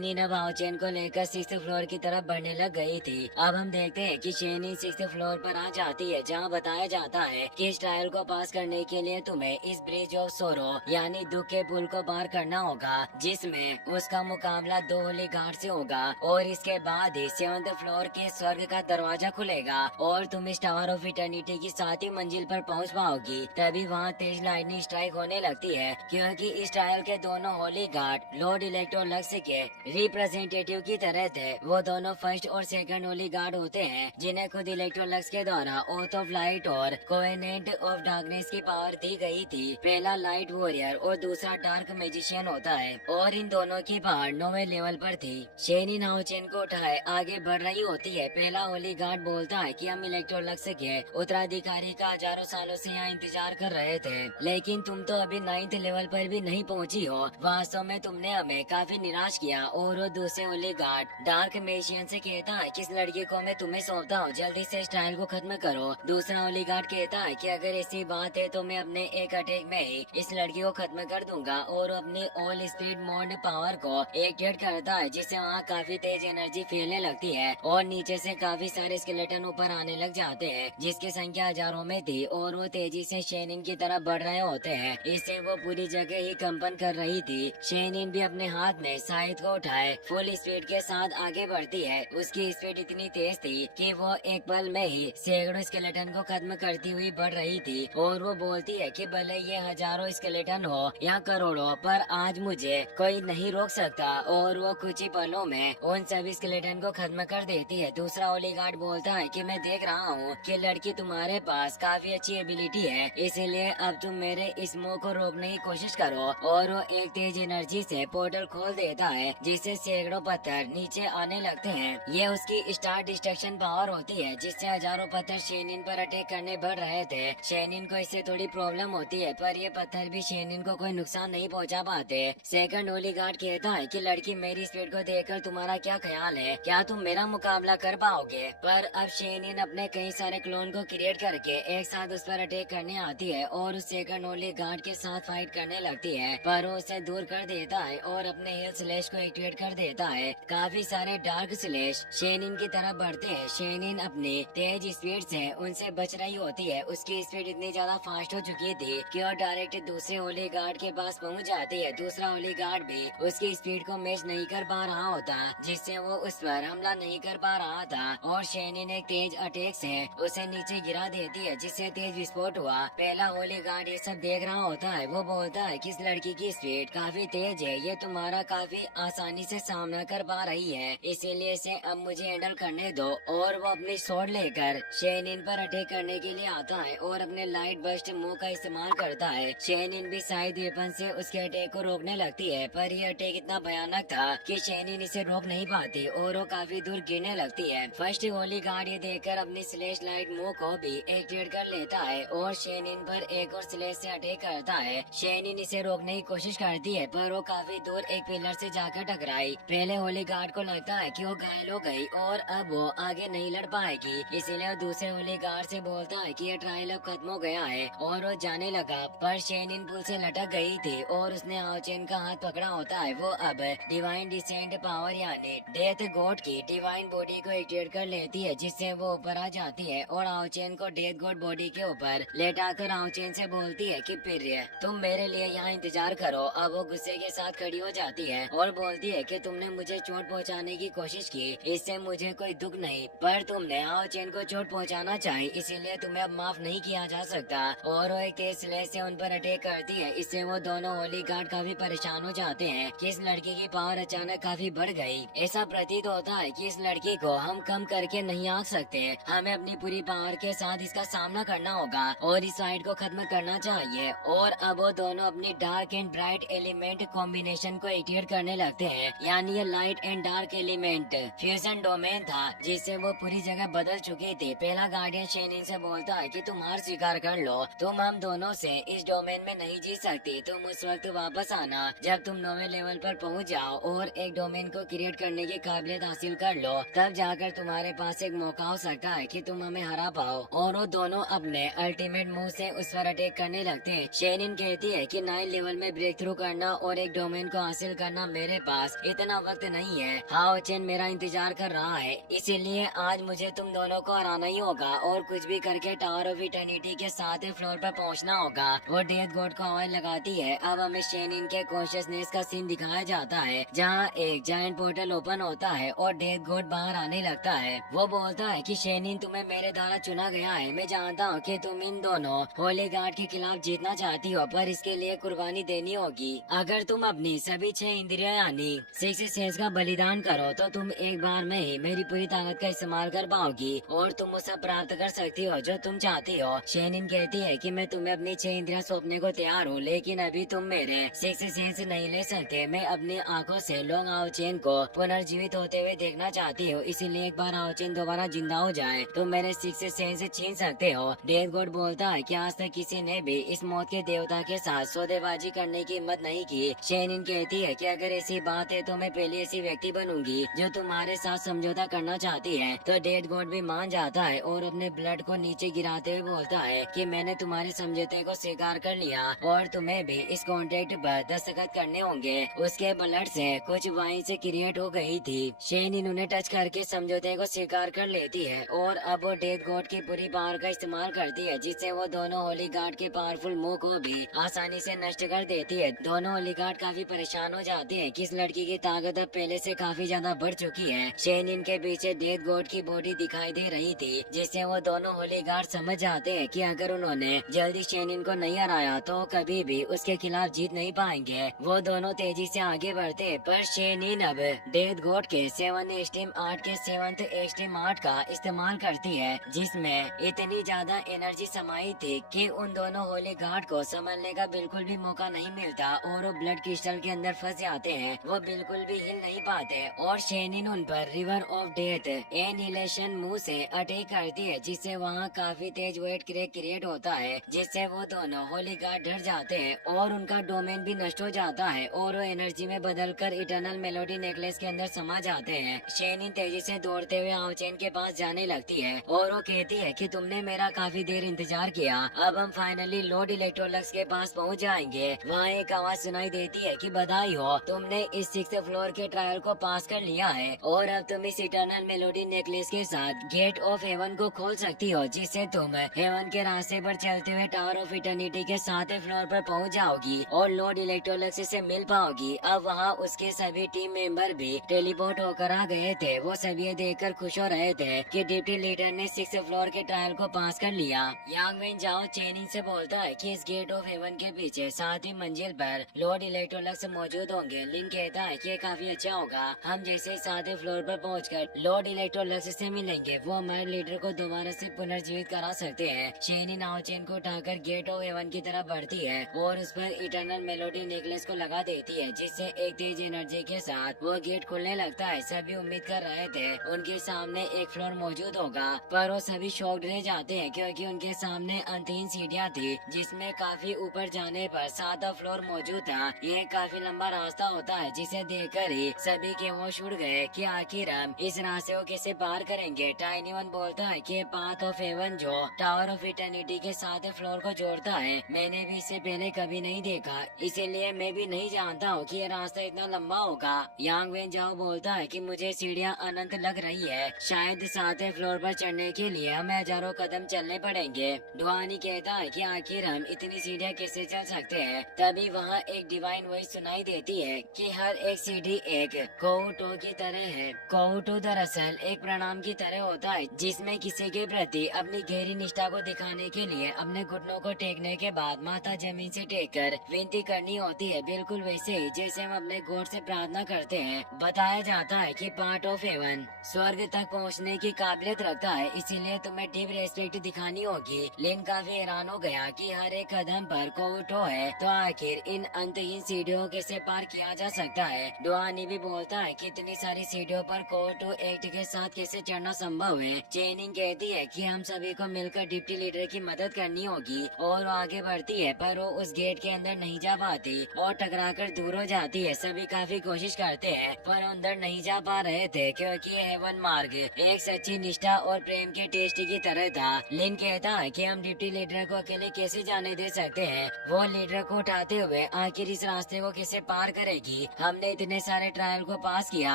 शेनिन अब आओचेन को लेकर 6th फ्लोर की तरफ बढ़ने लग गई थी। अब हम देखते हैं कि शेनिन 6th फ्लोर पर आ जाती है, जहां बताया जाता है कि इस ट्रायल को पास करने के लिए तुम्हें इस ब्रिज ऑफ सोरो यानी दुख के पुल को पार करना होगा, जिसमें उसका मुकाबला 2 होली गार्ड से होगा और इसके बाद ही 7th फ्लोर के स्वर्ग का दरवाजा खुलेगा और तुम इस टावर ऑफ इटर्निटी की 7वीं मंजिल पर पहुंच पाओगी। तभी वहां तेज लाइटनिंग स्ट्राइक होने लगती है, क्योंकि इस ट्रायल के दोनों होली गार्ड लॉर्ड इलेक्ट्रोलक्स के रिप्रेजेंटेटिव की तरह थे। वो दोनों फर्स्ट और सेकंड होली गार्ड होते हैं, जिन्हें खुद इलेक्ट्रोलक्स के द्वारा ओथ ऑफ लाइट और कोवेनेंट ऑफ डार्कनेस की पावर दी गई थी। पहला लाइट वॉरियर और दूसरा डार्क मैजिशियन होता है और इन दोनों की पावर 9वें लेवल पर थी। शेनिन हाओचेन को उठाए आगे बढ़ रही होती है। पहला होली गार्ड बोलता है कि हम इलेक्ट्रोलक्स के उत्तराधिकारी का हजारों सालों से यहाँ इंतजार कर रहे थे, लेकिन तुम तो अभी 9th लेवल पर भी नहीं पहुँची हो। वास्तव में तुमने हमें काफी निराश किया। और वो दूसरे होली गार्ड डार्क मैजिशियन से कहता है कि इस लड़की को मैं तुम्हें सौंपता हूँ, जल्दी से इस ट्रायल को खत्म करो। दूसरा होली गार्ड कहता है कि अगर ऐसी बात है तो मैं अपने एक अटैक में ही इस लड़की को खत्म कर दूंगा और अपनी ऑल स्पीड मोड पावर को एक्टिवेट करता है, जिससे वहाँ काफी तेज एनर्जी फैलने लगती है और नीचे से काफी सारे स्केलेटन ऊपर आने लग जाते हैं, जिसकी संख्या हजारों में थी और वो तेजी से शेनिन की तरफ बढ़ रहे होते हैं। इससे वो पूरी जगह ही कंपन कर रही थी। शेनिन भी अपने हाथ में साइड को उठाए फुल स्पीड के साथ आगे बढ़ती है। उसकी स्पीड इतनी तेज थी कि वो एक पल में ही सैकड़ों स्केलेटन को खत्म करती हुई बढ़ रही थी और वो बोलती है कि भले ये हजारों स्केलेटन हो या करोड़ों, पर आज मुझे कोई नहीं रोक सकता। और वो कुछ ही पलों में उन सभी स्केलेटन को खत्म कर देती है। दूसरा होली गार्ड बोलता है कि मैं देख रहा हूँ कि लड़की तुम्हारे पास काफी अच्छी एबिलिटी है, इसीलिए अब तुम मेरे इस मुंह को रोकने की कोशिश करो। और वो एक तेज एनर्जी से पोर्टल खोल देता है, जिससे सैकड़ों पत्थर नीचे आने लगते हैं। ये उसकी स्टार डिस्ट्रक्शन पावर होती है, जिससे हजारों पत्थर शेनिन पर अटैक करने बढ़ रहे थे। शेनिन को इससे थोड़ी प्रॉब्लम होती है, पर ये पत्थर भी शेनिन को कोई नुकसान नहीं पहुंचा पाते। सेकंड होली गार्ड कहता है कि लड़की मेरी स्पीड को देखकर तुम्हारा क्या ख्याल है, क्या तुम मेरा मुकाबला कर पाओगे? पर अब शेनिन अपने कई सारे क्लोन को क्रिएट करके एक साथ उस पर अटैक करने आती है और उस सेकंड होली गार्ड के साथ फाइट करने लगती है, पर वो उसे दूर कर देता है और अपने हेल स्लैश को एक्टिवेट कर देता है। काफी सारे डार्क स्लैश शेनिन की तरफ बढ़ते हैं। शेनिन अपनी तेज स्पीड से उनसे बच रही होती है। उसकी स्पीड इतनी ज्यादा फास्ट हो चुकी थी कि वो डायरेक्ट दूसरे होली गार्ड के पास पहुंच जाती है। दूसरा होली गार्ड भी उसकी स्पीड को मैच नहीं कर पा रहा होता, जिससे वो उस पर हमला नहीं कर पा रहा था और शेनिन एक तेज अटैक से उसे नीचे गिरा देती है, जिससे तेज विस्फोट हुआ। पहला होली गार्ड ये सब देख रहा होता है। वो बोलता है कि इस लड़की की स्पीड काफी तेज है, ये तुम्हारा काफी आसानी से सामना कर पा रही है, इसीलिए इसे अब मुझे हैंडल करने दो। और वो अपनी स्वॉर्ड लेकर शेनिन पर अटैक करने के लिए आता है और अपने लाइट बर्स्ट मूव का इस्तेमाल करता है। शेनिन भी साइड वेपन से उसके अटैक को रोकने लगती है, पर यह अटैक इतना भयानक था कि शेनिन इसे रोक नहीं पाती और वो काफी दूर गिरने लगती है। फर्स्ट होली गार्ड ये देखकर अपनी स्लैश लाइट मूव को भी एक्टिवेट कर लेता है और शेनिन पर एक और स्लैश से अटैक करता है। शेनिन इसे रोकने की कोशिश करती है, पर वो काफी दूर एक पिलर से जाकर टकराई। पहले होली गार्ड को लगता है कि वो घायल हो गई और अब वो आगे नहीं लड़ पाएगी, इसीलिए वो दूसरे होली गार्ड से बोलता है कि ये ट्रायल अब खत्म हो गया है और वो जाने लगा। पर शेनिन पुल से लटक गई थी और उसने आओचेन का हाथ पकड़ा होता है। वो अब डिवाइन डिसेंट पावर यानी डेथ गॉड की डिवाइन बॉडी को एक्टिवेट कर लेती है, जिससे वो ऊपर आ जाती है और आओचेन को डेथ गॉड बॉडी के ऊपर लेटाकर आओचेन से बोलती है कि प्रिय तुम मेरे लिए यहाँ इंतजार करो। अब वो गुस्से के साथ खड़ी हो जाती है और बोलती है कि तुमने मुझे चोट पहुँचाने की कोशिश की, इससे मुझे कोई दुख नहीं, पर तुमने आओचेन को चोट पहुँचाना चाही, इसीलिए तुम्हें अब माफ नहीं किया जा सकता। और वो एक तेज स्लैश से उन पर अटैक करती है। इससे वो दोनों होली गार्ड काफी परेशान हो जाते हैं कि इस लड़की की पावर अचानक काफी बढ़ गई। ऐसा प्रतीत होता है कि इस लड़की को हम कम करके नहीं आंक सकते, हमें अपनी पूरी पावर के साथ इसका सामना करना होगा और इस फाइट को खत्म करना चाहिए। और अब वो दोनों अपनी dark and bright element combination को एक्टिवेट करने लगते हैं, यानी ये light and dark element fusion domain था, जिससे वो पूरी जगह बदल चुकी थी। पहला गार्डियन शेनिन से बोलता है कि तुम हार स्वीकार कर लो, तुम हम दोनों से इस डोमेन में नहीं जीत सकती। तुम उस वक्त वापस आना जब तुम 9वें लेवल पर पहुंच जाओ और एक डोमेन को क्रिएट करने की काबिलियत हासिल कर लो, तब जाकर तुम्हारे पास एक मौका हो सकता है कि तुम हमें हरा पाओ। और वो दोनों अपने अल्टीमेट मूव से उस पर अटैक करने लगते हैं। शेनिन कहती है कि 9 लेवल में ब्रेक थ्रू करना और एक डोमेन को हासिल करना मेरे पास पास इतना वक्त नहीं है। हाओ चेन मेरा इंतजार कर रहा है, इसीलिए आज मुझे तुम दोनों को हराना ही होगा और कुछ भी करके टावर ऑफ इटर्निटी के 7वें फ्लोर पर पहुंचना होगा। वो डेथ गॉड को आवाज लगाती है। अब हमें शेनिन के कॉन्शियसनेस का सीन दिखाया जाता है, जहाँ एक जायंट पोर्टल ओपन होता है और डेथ गॉड बाहर आने लगता है। वो बोलता है कि शेनिन, तुम्हें मेरे द्वारा चुना गया है। मैं जानता हूँ कि तुम इन दोनों होली गार्ड के खिलाफ जीतना चाहती हो, पर इसके लिए कुर्बानी देनी होगी। अगर तुम अपनी सभी 6 इंद्रियां यानी 6 सेंस का बलिदान करो तो तुम एक बार में ही मेरी पूरी ताकत का इस्तेमाल कर पाओगी और तुम उसे प्राप्त कर सकती हो जो तुम चाहती हो। शेनिन कहती है कि मैं तुम्हें अपनी 6 इंद्रियां सौंपने को तैयार हूँ, लेकिन अभी तुम मेरे 6 सेंस नहीं ले सकते। मैं अपनी आंखों से लोंग आओचेन को पुनर्जीवित होते हुए देखना चाहती हूँ, इसीलिए एक बार आओचेन दोबारा जिंदा हो जाए तो मेरे 6 सेंस छीन सकते हो। डेथ गॉड बोलता है कि आज तक किसी ने भी इस मौत के देवता के साथ सौदेबाजी करने की हिम्मत नहीं की। शेनिन कहती है कि अगर ऐसी बात है तो मैं पहली ऐसी व्यक्ति बनूंगी जो तुम्हारे साथ समझौता करना चाहती है। तो डेथ गॉड भी मान जाता है और अपने ब्लड को नीचे गिराते हुए बोलता है कि मैंने तुम्हारे समझौते को स्वीकार कर लिया और तुम्हें भी इस कॉन्ट्रैक्ट पर दस्तखत करने होंगे। उसके ब्लड से कुछ वाइन से क्रिएट हो गई थी। शेनिन उन्हें टच करके समझौते को स्वीकार कर लेती है और अब वो डेथ गॉड की पूरी पावर का इस्तेमाल करती है, जिससे वो दोनों होली गार्ड के पावरफुल मुंह को भी आसानी से नष्ट कर देती है। दोनों होली गार्ड काफी परेशान हो जाते हैं कि इस लड़की की ताकत अब पहले से काफी ज्यादा बढ़ चुकी है। शेनिन के पीछे डेथ गॉड की बॉडी दिखाई दे रही थी, जिससे वो दोनों होली गार्ड समझ जाते हैं कि अगर उन्होंने जल्दी शेनिन को नहीं हराया तो कभी भी उसके खिलाफ जीत नहीं पाएंगे। वो दोनों तेजी से आगे बढ़ते, पर शेनिन अब डेथ गॉड के 7 एक्सट्रीम आर्ट के 7th एक्सट्रीम आर्ट का इस्तेमाल करती है, जिसमें इतनी ज्यादा एनर्जी समाई थी कि उन दोनों होली गार्ड को संभलने का बिल्कुल भी मौका नहीं मिलता और वो ब्लड क्रिस्टल के अंदर फंस जाते हैं। वो बिल्कुल भी हिल नहीं पाते और शेनिन उन पर रिवर ऑफ डेथ एनिलेशन मुंह से अटैक करती है, जिससे वहाँ काफी तेज वेट क्रैक क्रिएट होता है, जिससे वो दोनों होली गार्ड डर जाते हैं और उनका डोमेन भी नष्ट हो जाता है और वो एनर्जी में बदलकर इटर्नल मेलोडी नेकलेस के अंदर समा जाते हैं। शेनिन तेजी से दौड़ते हुए आओचेन के पास जाने लगती है और वो कहती है कि तुमने मेरा काफी देर इंतजार किया, अब हम फाइनली लॉर्ड इलेक्ट्रोलक्स के पास पहुंच जाएंगे। वहाँ एक आवाज सुनाई देती है कि बधाई हो, तुमने इस 6th फ्लोर के ट्रायल को पास कर लिया है और अब तुम इस इटर्नल मेलोडी नेकलेस के साथ गेट ऑफ हेवन को खोल सकती हो, जिससे तुम हेवन के रास्ते पर चलते हुए टावर ऑफ इटर्निटी के 7वें फ्लोर पर पहुंच जाओगी और लॉर्ड इलेक्ट्रोलक्स से मिल पाओगी। अब वहाँ उसके सभी टीम मेंबर भी टेलीपोर्ट होकर आ गए थे। वो सभी ये देखकर खुश हो रहे थे कि डिप्टी लीडर ने 6th फ्लोर के ट्रायल को पास कर लिया। यांग वेन जाओ चेनिंग से बोलता है कि इस गेट ऑफ हेवन के पीछे 7वीं मंजिल पर लॉर्ड इलेक्ट्रोलक्स मौजूद होंगे। लिन कहता है कि ये काफी अच्छा होगा, हम जैसे 7वें फ्लोर पर पहुंचकर लॉर्ड इलेक्ट्रोलक्स से मिलेंगे, वो हमारे लीडर को दोबारा से पुनर्जीवित करा सकते हैं। शेनिन आओचेन को उठाकर गेट ऑफ हेवन की तरफ बढ़ती है और उस पर इटर्नल मेलोडी नेकलेस को लगा देती है, जिससे एक तेज एनर्जी के साथ वो गेट खुलने लगता है। सभी उम्मीद कर रहे थे उनके सामने एक फ्लोर मौजूद होगा, पर वो सभी शॉक्ड रह जाते हैं क्योंकि उनके सामने अंतिम सीढ़ियाँ थी, जिसमें काफी ऊपर जाने पर 7वां फ्लोर मौजूद था। ये काफी लंबा रास्ता होता है, जिसे देखकर ही सभी के होश उड़ गए कि आखिर हम इस रास्ते को कैसे पार करेंगे। टाइनी वन बोलता है कि पाथ ऑफ हेवन जो टावर ऑफ इटर्निटी के 7वें फ्लोर को जोड़ता है, मैंने भी इसे पहले कभी नहीं देखा, इसीलिए मैं भी नहीं जानता हूँ कि ये रास्ता इतना लंबा होगा। यांग वेन जाओ बोलता है कि मुझे सीढ़ियाँ अनंत लग रही है, शायद 7वें फ्लोर पर चढ़ने के लिए हमें हजारों कदम चलने पड़ेंगे। डुआनी कहता है कि आखिर हम इतनी सीढ़ियाँ कैसे चल सकते हैं। तभी वहाँ एक डिवाइन वॉइस सुनाई देती है कि हर एक सीढ़ी एक कोउटो की तरह है। कोउटो दरअसल एक प्रणाम की तरह होता है, जिसमें किसी के प्रति अपनी गहरी निष्ठा को दिखाने के लिए अपने घुटनों को टेकने के बाद माथा जमीन से टेक कर विनती करनी होती है, बिल्कुल वैसे ही जैसे हम अपने गॉड से प्रार्थना करते हैं। बताया जाता है कि पार्ट ऑफ हेवन स्वर्ग तक पहुंचने की काबिलियत रखता है, इसीलिए तुम्हें डीप रेस्पेक्ट दिखानी होगी। लिन काफी हैरान हो गया कि हर एक कदम पर कोउटो है, तो आखिर इन अंतहीन सीढ़ियों कैसे पार किया जा सकता है। डुआनी भी बोलता है कि इतनी सारी सीढ़ियों पर कोउटो एक्ट के साथ कैसे चढ़ना संभव है। चेनिंग कहती है कि हम सभी को मिलकर डिप्टी लीडर की मदद करनी होगी और वो आगे बढ़ती है, पर वो उस गेट के अंदर नहीं जा पाती और टकराकर दूर हो जाती है। सभी काफी कोशिश करते हैं पर अंदर नहीं जा पा रहे थे, क्योंकि ये हेवन मार्ग एक सच्ची निष्ठा और प्रेम के टेस्ट की तरह था। लिन कहता है कि हम डिप्टी लीडर को अकेले कैसे जाने दे सकते हैं, वो लीडर को उठाते हुए आखिर इस रास्ते को कैसे पार करेगी। हम हमने इतने सारे ट्रायल को पास किया,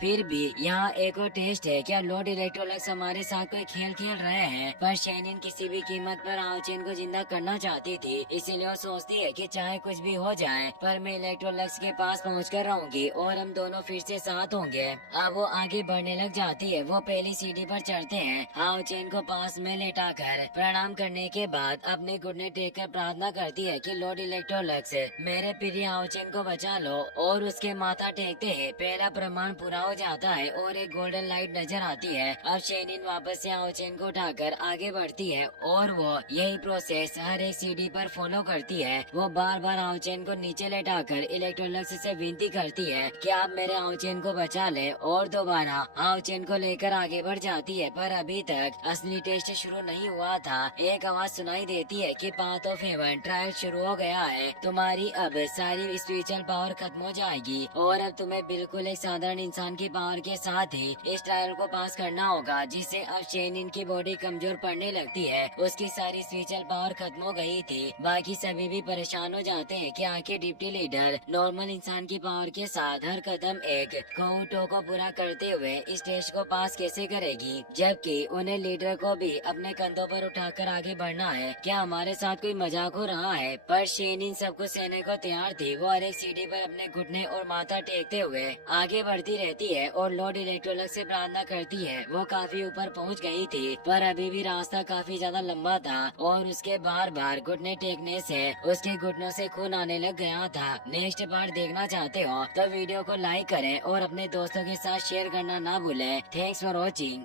फिर भी यहाँ एक और टेस्ट है। क्या लॉर्ड इलेक्ट्रोलक्स हमारे साथ कोई खेल खेल रहे हैं? पर शेनिन किसी भी कीमत पर आओचेन को जिंदा करना चाहती थी, इसीलिए वो सोचती है कि चाहे कुछ भी हो जाए पर मैं इलेक्ट्रोलक्स के पास पहुँच कर रहूंगी और हम दोनों फिर से साथ होंगे। अब वो आगे बढ़ने लग जाती है। वो पहली सीढ़ी पर चढ़ते हैं। आओचेन को पास में लेटा कर प्रणाम करने के बाद अपने घुटने टेक कर प्रार्थना करती है कि लॉर्ड इलेक्ट्रोलक्स मेरे प्रिय आओचेन को बचा लो, और उसके माथा टेकते हैं। पहला प्रमाण पूरा हो जाता है और एक गोल्डन लाइट नजर आती है। अब शेनिन वापस से आओचेन को उठाकर आगे बढ़ती है और वो यही प्रोसेस हर एक सीढ़ी पर फॉलो करती है। वो बार बार आओचेन को नीचे लेटाकर इलेक्ट्रोलक्स से विनती करती है कि आप मेरे आओचेन को बचा ले, और दोबारा आओचेन को लेकर आगे बढ़ जाती है। पर अभी तक असली टेस्ट शुरू नहीं हुआ था। एक आवाज सुनाई देती है कि पाथ ऑफ हेवन ट्रायल शुरू हो गया है। तुम्हारी अब सारी स्पिरिचुअल पावर खत्म हो जाएगी और अब तुम्हें बिल्कुल एक साधारण इंसान की पावर के साथ ही इस ट्रायल को पास करना होगा, जिससे अब शेनिन की बॉडी कमजोर पड़ने लगती है। उसकी सारी स्पिरिचुअल पावर खत्म हो गई थी। बाकी सभी भी परेशान हो जाते हैं कि आखिर डिप्टी लीडर नॉर्मल इंसान की पावर के साथ हर कदम एक कोउटो को पूरा करते हुए इस टेस्ट को पास कैसे करेगी, जबकि उन्हें लीडर को भी अपने कंधों पर उठाकर आगे बढ़ना है। क्या हमारे साथ कोई मजाक हो रहा है? पर शेनिन सब कुछ सहने को तैयार थी। वो हर एक सीढ़ी पर अपने घुटने और माथा टेकते हुए आगे बढ़ती रहती है और लॉर्ड इलेक्ट्रोलक्स से प्रार्थना करती है। वो काफी ऊपर पहुंच गई थी, पर अभी भी रास्ता काफी ज्यादा लंबा था और उसके बार बार घुटने टेकने से उसके घुटनों से खून आने लग गया था। नेक्स्ट पार्ट देखना चाहते हो तो वीडियो को लाइक करें और अपने दोस्तों के साथ शेयर करना ना भूलें। Thanks for watching.